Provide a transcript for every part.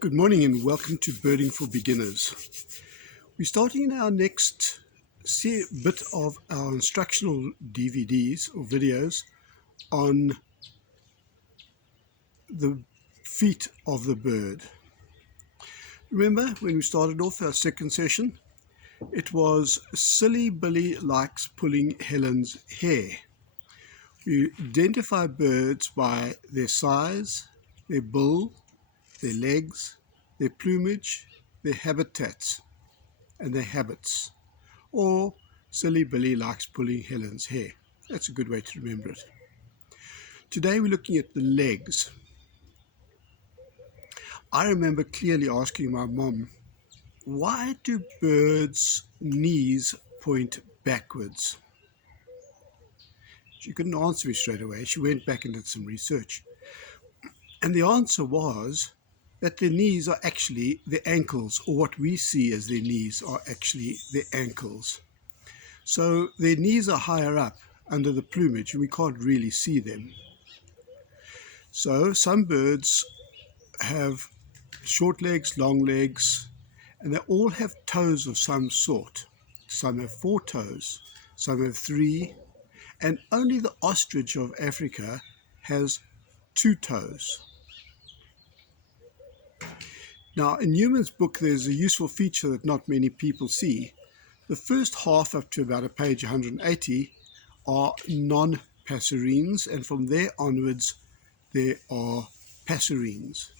Good morning and welcome to Birding for Beginners. We're starting in our next bit of our instructional DVDs or videos on the feet of the bird. Remember when we started off our second session, it was Silly Billy likes pulling Helen's hair. We identify birds by their size, their bill, their legs, their plumage, their habitats, and their habits. Or Silly Billy likes pulling Helen's hair. That's a good way to remember it. Today we're looking at the legs. I remember clearly asking my mom, why do birds' knees point backwards? She couldn't answer me straight away. She went back and did some research. And the answer was that their knees are actually the ankles, or what we see as their knees are actually the ankles. So their knees are higher up under the plumage and we can't really see them. So some birds have short legs, long legs, and they all have toes of some sort. Some have 4 toes, some have 3, and only the ostrich of Africa has 2 toes. Now, in Newman's book, there's a useful feature that not many people see. The first half, up to about page 180, are non-Passerines, and from there onwards, there are Passerines.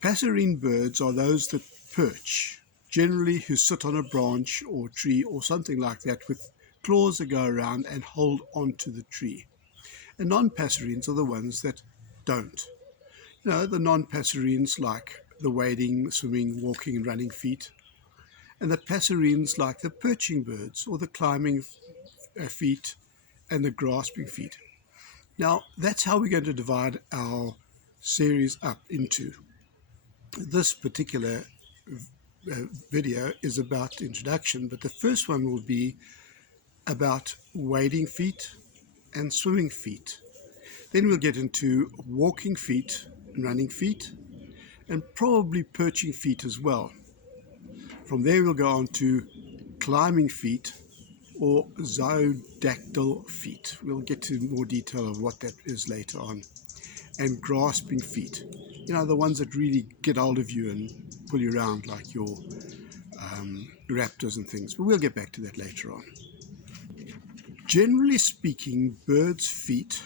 Passerine birds are those that perch, generally who sit on a branch or tree or something like that with claws that go around and hold onto the tree. And non-Passerines are the ones that don't. You know, the non-Passerines like the wading, swimming, walking and running feet, and the Passerines like the perching birds or the climbing feet and the grasping feet. Now, that's how we're going to divide our series up into. This particular video is about introduction, but the first one will be about wading feet and swimming feet. Then we'll get into walking feet and running feet, and probably perching feet as well. From there we'll go on to climbing feet or zoodactyl feet. We'll get to more detail of what that is later on. And grasping feet. You know, the ones that really get hold of you and pull you around like your raptors and things. But we'll get back to that later on. Generally speaking, birds' feet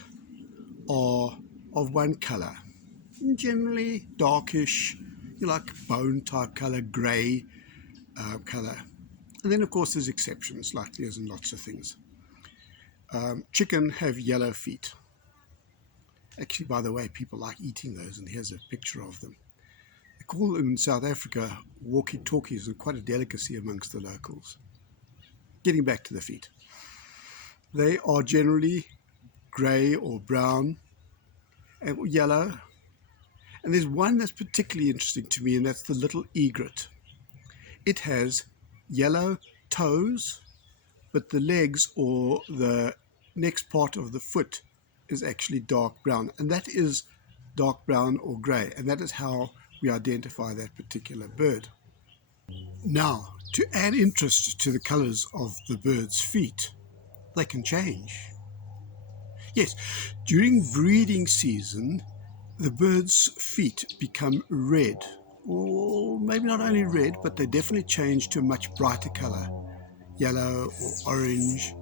are of one color. Generally darkish, like bone type color, grey color. And then of course there's exceptions, like there's in lots of things. Chicken have yellow feet. Actually, by the way, people like eating those, and here's a picture of them. They call them in South Africa walkie-talkies, and quite a delicacy amongst the locals. Getting back to the feet. They are generally grey or brown and yellow. And there's one that's particularly interesting to me, and that's the little egret. It has yellow toes, but the legs or the next part of the foot is actually dark brown, and that is dark brown or grey, and that is how we identify that particular bird. Now, to add interest to the colours of the bird's feet, they can change. Yes, during breeding season, the bird's feet become red, or maybe not only red, but they definitely change to a much brighter colour, yellow or orange,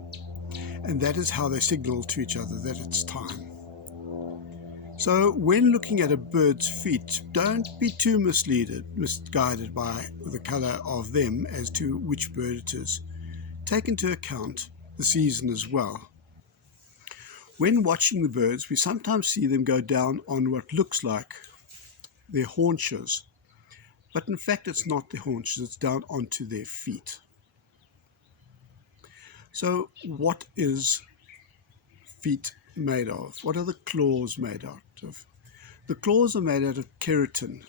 and that is how they signal to each other that it's time. So when looking at a bird's feet, don't be too misguided by the colour of them as to which bird it is. Take into account the season as well. When watching the birds, we sometimes see them go down on what looks like their haunches, but in fact it's not their haunches, it's down onto their feet. So what is feet made of? What are the claws made out of? The claws are made out of keratin,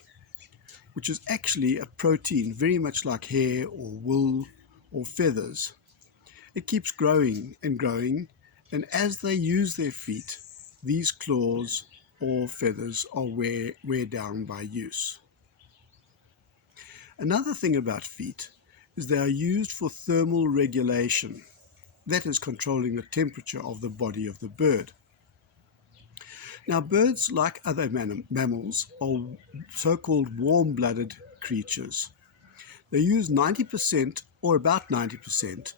which is actually a protein very much like hair or wool or feathers. It keeps growing and growing, and as they use their feet, these claws or feathers are wear down by use. Another thing about feet is they are used for thermal regulation, that is, controlling the temperature of the body of the bird. Now, birds, like other mammals, are so-called warm-blooded creatures. They use 90% or about 90%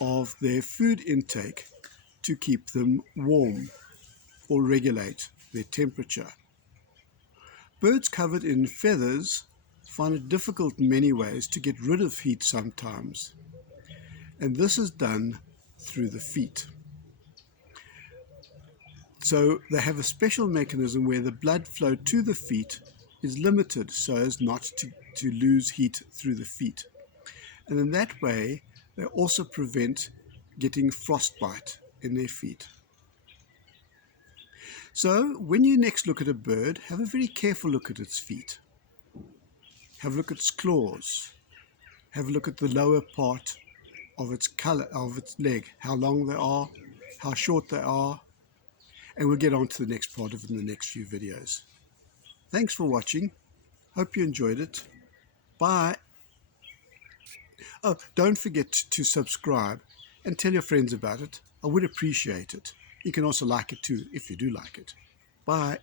of their food intake to keep them warm or regulate their temperature. Birds covered in feathers find it difficult in many ways to get rid of heat sometimes, and this is done through the feet. So they have a special mechanism where the blood flow to the feet is limited so as not to lose heat through the feet. And in that way, they also prevent getting frostbite in their feet. So when you next look at a bird, have a very careful look at its feet. Have a look at its claws. Have a look at the lower part of its color, of its leg, how long they are, how short they are, and we'll get on to the next part of it in the next few videos. Thanks for watching. Hope you enjoyed it. Bye. Oh, don't forget to subscribe and tell your friends about it. I would appreciate it. You can also like it too if you do like it. Bye.